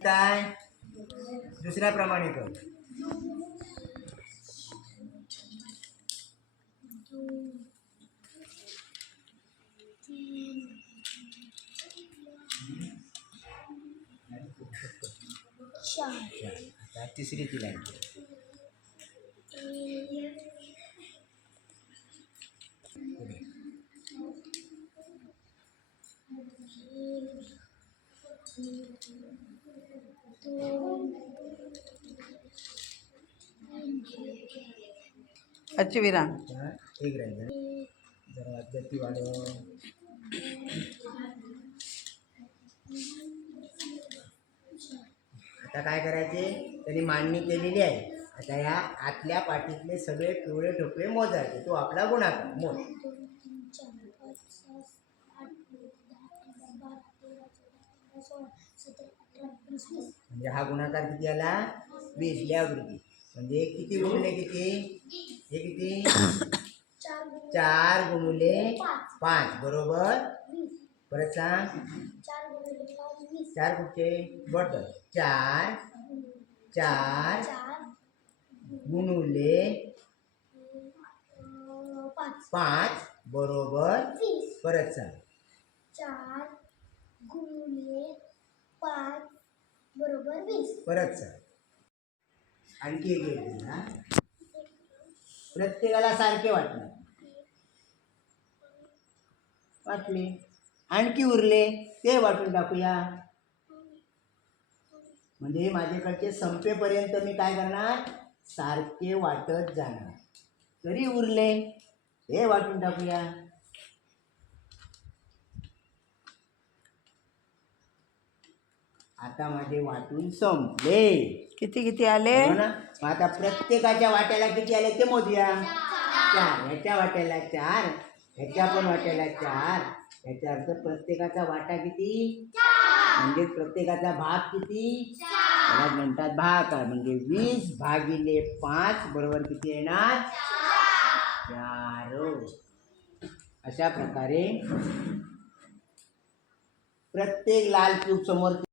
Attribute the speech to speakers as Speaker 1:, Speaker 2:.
Speaker 1: काय दुसऱ्याप्रमाणे कर
Speaker 2: चार
Speaker 1: आता तिसरीची लाईन
Speaker 3: अच्छी विराम
Speaker 1: आता एक राहिलं जरा वाढव. आता काय करायचे? त्यांनी मांडणी केलेली आहे. आता ह्या आतल्या पाठीतले सगळे पिवळे ठोकळे मोजायचे. तो आपला गुणाकार मोज म्हणजे हा गुणाकार किती आला? वीस. यावृत्ती म्हणजे किती गुणले किती? हे किती?
Speaker 2: चार गुणिले
Speaker 1: गुणुले
Speaker 2: पाच.
Speaker 1: बरोबर? परत सांग.
Speaker 2: चार
Speaker 1: चार कुठचे? बरोबर चार. चार गुणुले
Speaker 2: पाच.
Speaker 1: बरोबर? परत सांग.
Speaker 2: गुणिले पाच बरोबर वीस.
Speaker 1: परत आणखी एक एक ना. प्रत्येकाला सारखे वाटणार वाटले आणखी उरले ते वाटून टाकूया. म्हणजे माझ्याकडचे संपेपर्यंत मी काय करणार? सारखे वाटत जाणार. तरी उरले हे वाटून टाकूया. आता माझे वाटून संपले.
Speaker 3: किती किती आले?
Speaker 1: हो ना? मग आता प्रत्येकाच्या वाट्याला किती आले ते मोजूया. चार. ह्याच्या वाट्याला चार. ह्याच्या पण वाट्याला चार. ह्याचा अर्थ प्रत्येकाचा वाटा किती? म्हणजे प्रत्येकाचा भाग किती? त्याला म्हणतात भागाकार म्हणजे वीस भागिले पाच बरोबर किती येणार? चार. अशा प्रकारे प्रत्येक लाल क्यूब समोर